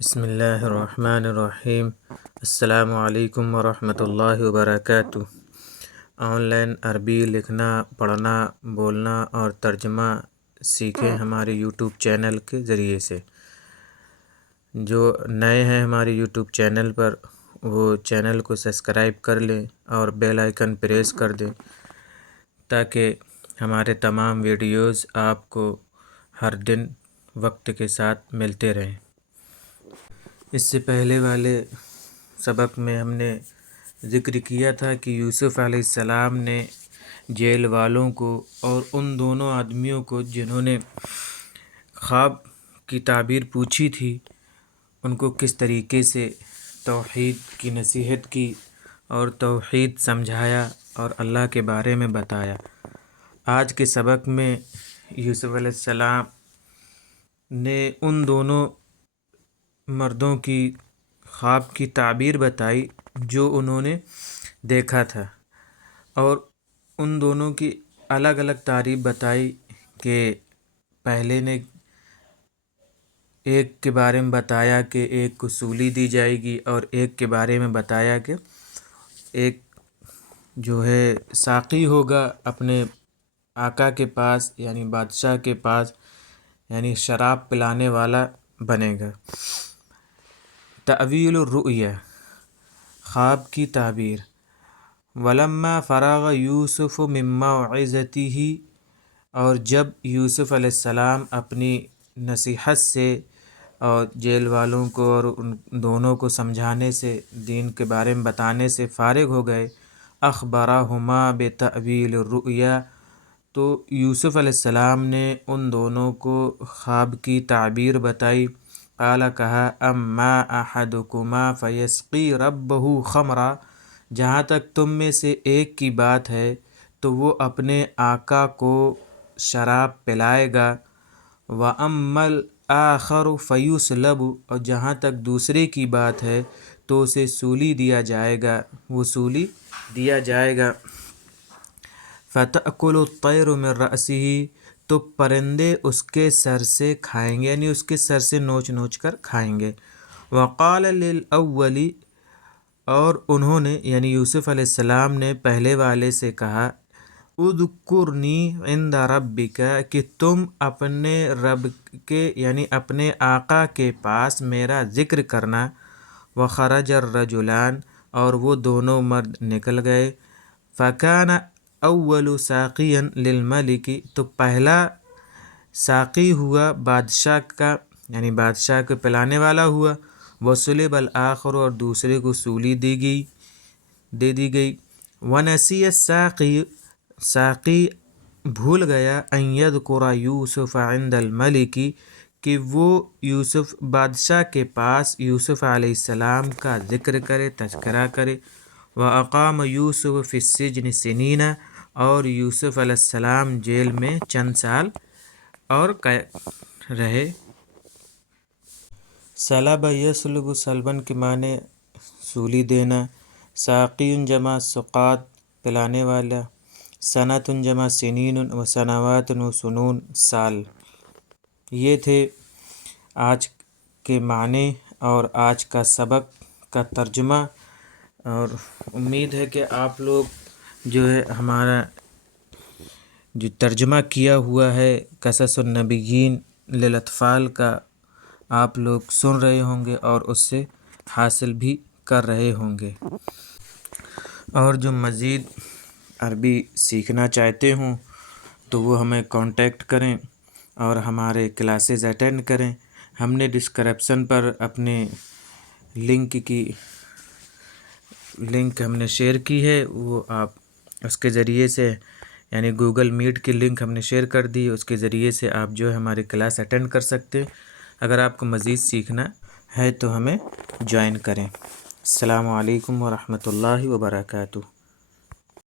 بسم اللہ الرحمن الرحیم۔ السلام علیکم ورحمۃ اللہ وبرکاتہ۔ آن لائن عربی لکھنا، پڑھنا، بولنا اور ترجمہ سیکھیں ہمارے یوٹیوب چینل کے ذریعے سے۔ جو نئے ہیں ہمارے یوٹیوب چینل پر، وہ چینل کو سبسکرائب کر لیں اور بیل آئیکن پریس کر دیں تاکہ ہمارے تمام ویڈیوز آپ کو ہر دن وقت کے ساتھ ملتے رہیں۔ اس سے پہلے والے سبق میں ہم نے ذکر کیا تھا کہ یوسف علیہ السلام نے جیل والوں کو اور ان دونوں آدمیوں کو جنہوں نے خواب کی تعبیر پوچھی تھی، ان کو کس طریقے سے توحید کی نصیحت کی اور توحید سمجھایا اور اللہ کے بارے میں بتایا۔ آج کے سبق میں یوسف علیہ السلام نے ان دونوں مردوں کی خواب کی تعبیر بتائی جو انہوں نے دیکھا تھا، اور ان دونوں کی الگ الگ تعریف بتائی کہ پہلے نے ایک کے بارے میں بتایا کہ ایک کو سولی دی جائے گی، اور ایک کے بارے میں بتایا کہ ایک جو ہے ساقی ہوگا اپنے آقا کے پاس، یعنی بادشاہ کے پاس، یعنی شراب پلانے والا بنے گا۔ تأویل الرؤیا، خواب کی تعبیر۔ ولما فرغ یوسف من موعظته، اور جب یوسف علیہ السلام اپنی نصیحت سے اور جیل والوں کو اور ان دونوں کو سمجھانے سے، دین کے بارے میں بتانے سے فارغ ہو گئے، اخبرہما بتأویل الرؤیا، تو یوسف علیہ السلام نے ان دونوں کو خواب کی تعبیر بتائی۔ قال، کہا، اما احدکما فیسقی ربہ خمرا، جہاں تک تم میں سے ایک کی بات ہے تو وہ اپنے آقا کو شراب پلائے گا۔ واما الآخر فیصلب، اور جہاں تک دوسرے کی بات ہے تو اسے سولی دیا جائے گا، وہ سولی دیا جائے گا۔ فتأکل الطیر من رأسہ، تو پرندے اس کے سر سے کھائیں گے، یعنی اس کے سر سے نوچ نوچ کر کھائیں گے۔ وقال للأول، اور انہوں نے یعنی یوسف علیہ السلام نے پہلے والے سے کہا، اذکرنی عند ربک، کہ تم اپنے رب کے یعنی اپنے آقا کے پاس میرا ذکر کرنا۔ وخرج الرجلان، اور وہ دونوں مرد نکل گئے۔ فکان اول ساقیا للملک، تو پہلا ساقی ہوا بادشاہ کا، یعنی بادشاہ کو پلانے والا ہوا۔ وصلب الآخر، اور دوسرے کو سولی دے دی گئی۔ ونسی الساقی، ساقی بھول گیا، ان یذکر یوسف عند الملک، کہ وہ یوسف بادشاہ کے پاس یوسف علیہ السلام کا ذکر کرے، تذکرہ کرے۔ واقام یوسف فی السجن سنین، اور یوسف علیہ السلام جیل میں چند سال اور رہے۔ سلب یسلب، سلبن کے معنی سولی دینا۔ ساقی جمع سقات، پلانے والا۔ سنۃ جمع سنین، و سنوات و سنون، سال۔ یہ تھے آج کے معنی اور آج کا سبق کا ترجمہ، اور امید ہے کہ آپ لوگ جو ہے ہمارا جو ترجمہ کیا ہوا ہے قصص النبیین للاطفال کا، آپ لوگ سن رہے ہوں گے اور اس سے حاصل بھی کر رہے ہوں گے۔ اور جو مزید عربی سیکھنا چاہتے ہوں تو وہ ہمیں کانٹیکٹ کریں اور ہمارے کلاسز اٹینڈ کریں۔ ہم نے ڈسکرپشن پر اپنے لنک ہم نے شیئر کی ہے، وہ آپ اس کے ذریعے سے، یعنی گوگل میٹ کی لنک ہم نے شیئر کر دی، اس کے ذریعے سے آپ جو ہے ہماری کلاس اٹینڈ کر سکتے۔ اگر آپ کو مزید سیکھنا ہے تو ہمیں جوائن کریں۔ السلام علیکم ورحمۃ اللہ وبرکاتہ۔